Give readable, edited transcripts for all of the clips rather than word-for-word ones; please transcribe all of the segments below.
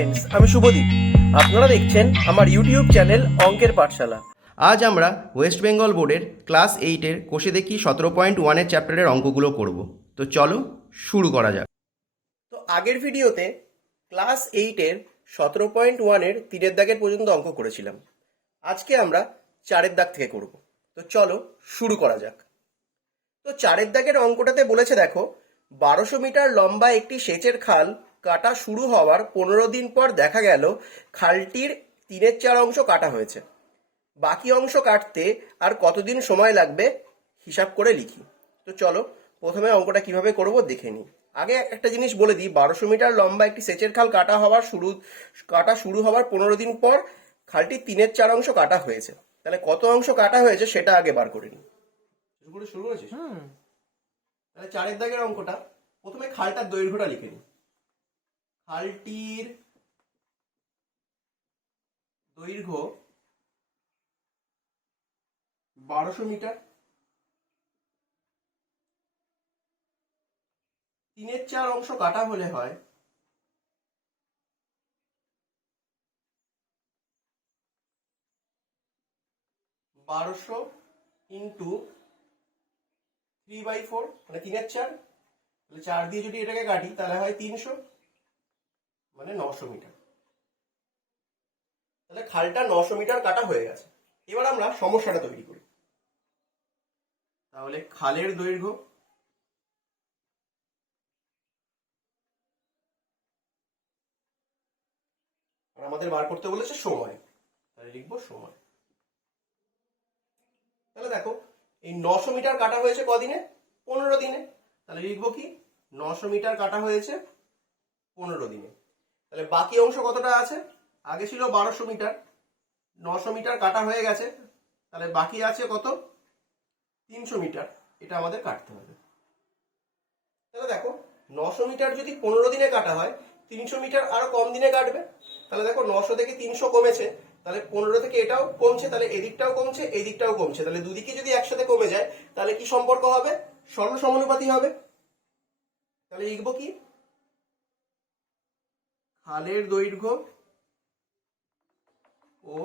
Friends, আমি শুভদীপ। আপনারা দেখছেন আমার ইউটিউব চ্যানেল অঙ্কের পাঠশালা। আজ আমরা ওয়েস্ট বেঙ্গল বোর্ডের ক্লাস 8-এর কোষে দেখি 17.1-এর চ্যাপ্টারের অঙ্কগুলো করব। তো চলো শুরু করা যাক। তো আগের ভিডিওতে ক্লাস 8-এর 17.1-এর 3-এর দাগের পর্যন্ত অঙ্ক করেছিলাম। আজকে আমরা 4-এর দাগ থেকে করব। তো চলো শুরু করা যাক। তো 4-এর দাগের অঙ্কটাতে বলেছে, দেখো 1200 মিটার লম্বা একটি সেচের খাল কাটা শুরু হওয়ার 15 দিন পর দেখা গেল খালটির 3/4 অংশ কাটা হয়েছে। বাকি অংশ কাটতে আর কতদিন সময় লাগবে হিসাব করে লিখি। তো চলো প্রথমে অঙ্কটা কিভাবে করব দেখে নিই। আগে একটা জিনিস বলে দিই, 1200 মিটার লম্বা একটি সেচের খাল কাটা শুরু হওয়ার 15 দিন পর খালটির 3/4 অংশ কাটা হয়েছে। তাহলে কত অংশ কাটা হয়েছে সেটা আগে বার করে নিই। শুরু করেছিস? তাহলে 4-এর দাগের অঙ্কটা প্রথমে খালটার দৈর্ঘ্যটা লিখে নিই। খালটির দৈর্ঘ্য 1200 মিটার। 3/4 অংশ কাটা হলে হয় 1200 ইন্টু 3/4, মানে 3/4। তাহলে 4 দিয়ে যদি এটাকে কাটি তাহলে হয় 300, মানে 900 মিটার। তাহলে খালটা 900 মিটার কাটা হয়ে গেছে। এবার আমরা সমস্যাটা তৈরি করি। তাহলে খালের দৈর্ঘ্য আর আমাদের বার করতে বলেছে সময়, তাহলে লিখবো সময়। তাহলে দেখো এই 900 মিটার কাটা হয়েছে কদিনে? 15 দিনে। তাহলে লিখবো কি 900 মিটার কাটা হয়েছে 15 দিনে। তাহলে বাকি অংশ কতটা আছে? আগে ছিল 1200 মিটার, 900 মিটার কাটা হয়ে গেছে, তাহলে বাকি আছে কত? 300 মিটার। এটা আমাদের কাটতে হবে। তাহলে দেখো 900 মিটার যদি 15 দিনে কাটা হয়, 300 মিটার আরো কম দিনে কাটবে। তাহলে দেখো 900 থেকে 300 কমেছে, তাহলে 15 থেকে এটাও কমছে, তাহলে এদিকটাও কমছে, এই দিকটাও কমছে। তাহলে দুদিকে যদি একসাথে কমে যায় তাহলে কি সম্পর্ক হবে? সরল সমানুপাতি হবে। তাহলে লিখবো কি খালের দৈর্ঘ্য ও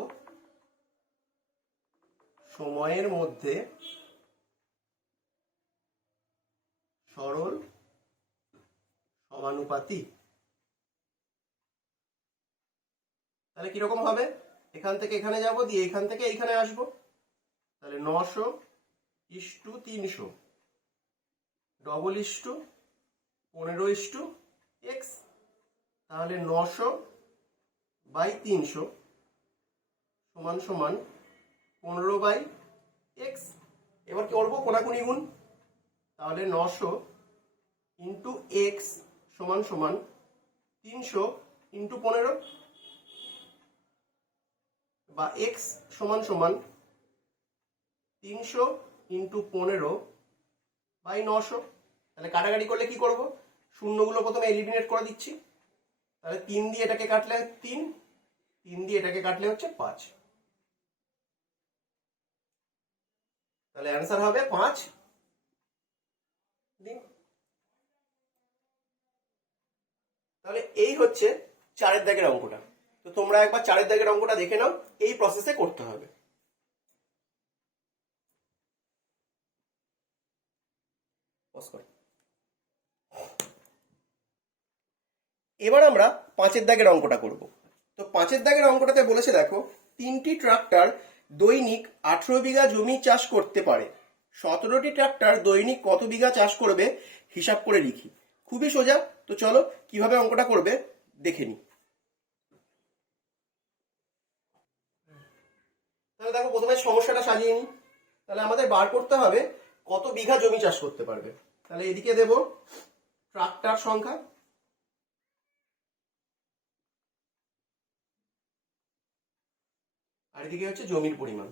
সময়ের মধ্যে সরল সমানুপাতি। তাহলে কিরকম হবে? এখান থেকে এখানে যাব, দিয়ে এখান থেকে এইখানে আসবো। তাহলে 900 is to 300 double is to 15 is to x. তাহলে 900 বাই 300 সমান সমান 15 বাই এক্স। এবার কি করবো? কোনাকুনি গুণ। তাহলে 900 ইন্টু এক্স সমান সমান 300 ইন্টু 15, বা এক্স সমান সমান 300 ইন্টু 15 বাই 900। তাহলে কাটাকাটি করলে কি করব? শূন্যগুলো প্রথমে এলিমিনেট করে দিচ্ছি। তাহলে 3 দিয়ে এটাকে কাটলে 3, 3 দিয়ে এটাকে কাটলে হচ্ছে 5। তাহলে অ্যান্সার হবে 5 দিন। তাহলে এই হচ্ছে 4-এর দাগের অঙ্কটা। তো তোমরা একবার 4-এর দাগের অঙ্কটা দেখে নাও, এই প্রসেসে করতে হবে। এবার আমরা 5-এর দাগের অঙ্কটা করব। তো 5-এর দাগের অঙ্কটাতে বলেছে, দেখো 3টি ট্রাক্টর দৈনিক 18 বিঘা জমি চাষ করতে পারে। 17টি ট্রাক্টর দৈনিক কত বিঘা চাষ করবে হিসাব করে লিখি। খুবই সোজা। তো চলো কিভাবে অঙ্কটা করবে দেখে নি। তাহলে দেখো প্রথমে সমস্যাটা সাজিয়ে নি। তাহলে আমাদের বার করতে হবে কত বিঘা জমি চাষ করতে পারবে। তাহলে এদিকে দেব ট্রাক্টর সংখ্যা, আর এদিকে হচ্ছে জমির পরিমাণ।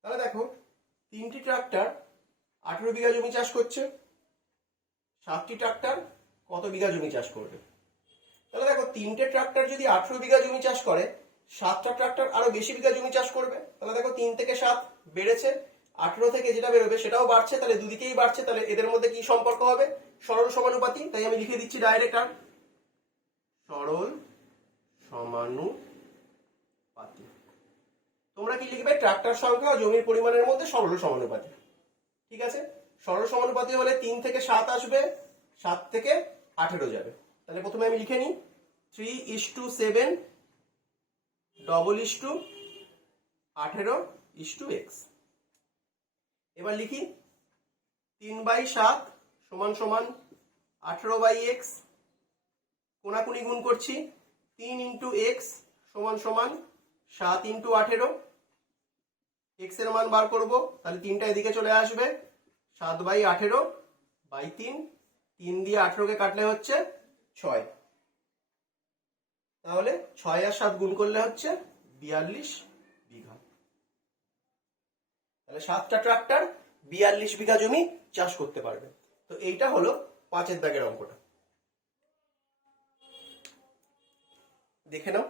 তাহলে দেখো 3টি ট্রাক্টর 18 বিঘা জমি চাষ করছে, 7টি ট্রাক্টর কত বিঘা জমি চাষ করবে? তাহলে দেখো 3টে ট্রাক্টর যদি 18 বিঘা জমি চাষ করে, 7টা ট্রাক্টর আরো বেশি বিঘা জমি চাষ করবে। তাহলে দেখো 3 থেকে 7 বেড়েছে, 18 থেকে যেটা বেরোবে সেটাও বাড়ছে, তাহলে দুদিকেই বাড়ছে, তাহলে এদের মধ্যে কি সম্পর্ক হবে? সরল সমানুপাতি। তাই আমি লিখে দিচ্ছি ডাইরেক্ট আর সরল সমানুপাতি। তোমরা কি লিখবে? ট্রাক্টর সংখ্যা ও জমির পরিমাণের মধ্যে সরল সমানুপাতি। ঠিক আছে, সরল সমানুপাতি হলে 3 থেকে 7 আসবে, 7 থেকে 18 যাবে। তাহলে প্রথমে আমি লিখে নিই 3:7 18:x। এবার লিখি 3/7 সমান সমান 18/x। কোনাকুনি গুণ করছি, 3 × x সমান সমান 7 × 18। x এর মান বার করব, তাহলে 3টা এদিকে চলে আসবে, 7/18/3। 3 দিয়ে 18কে কাটলে হচ্ছে 6। তাহলে 6 আর 7 গুণ করলে হচ্ছে 42 বিঘা। তাহলে 7টা ট্রাক্টর 42 বিঘা জমি চাষ করতে পারবে। তো এইটা হলো 5 দাগের অঙ্কটা। দেখে নাও।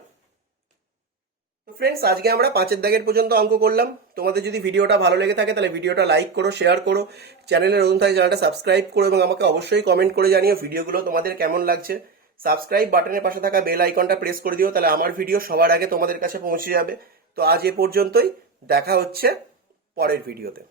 তো ফ্রেন্ডস, আজকে আমরা 5 দাগের পর্যন্ত অঙ্ক করলাম। তোমাদের যদি ভিডিওটা ভালো লেগে থাকে তাহলে ভিডিওটা লাইক করো, শেয়ার করো, চ্যানেলে নতুন থাকে চ্যানেলটা সাবস্ক্রাইব করো এবং আমাকে অবশ্যই কমেন্ট করে জানিও ভিডিওগুলো তোমাদের কেমন লাগছে। সাবস্ক্রাইব বাটনের পাশে থাকা বেল আইকনটা প্রেস করে দিও, তাহলে আমার ভিডিও সবার আগে তোমাদের কাছে পৌঁছে যাবে। তো আজ এ পর্যন্তই, দেখা হচ্ছে পরের ভিডিওতে।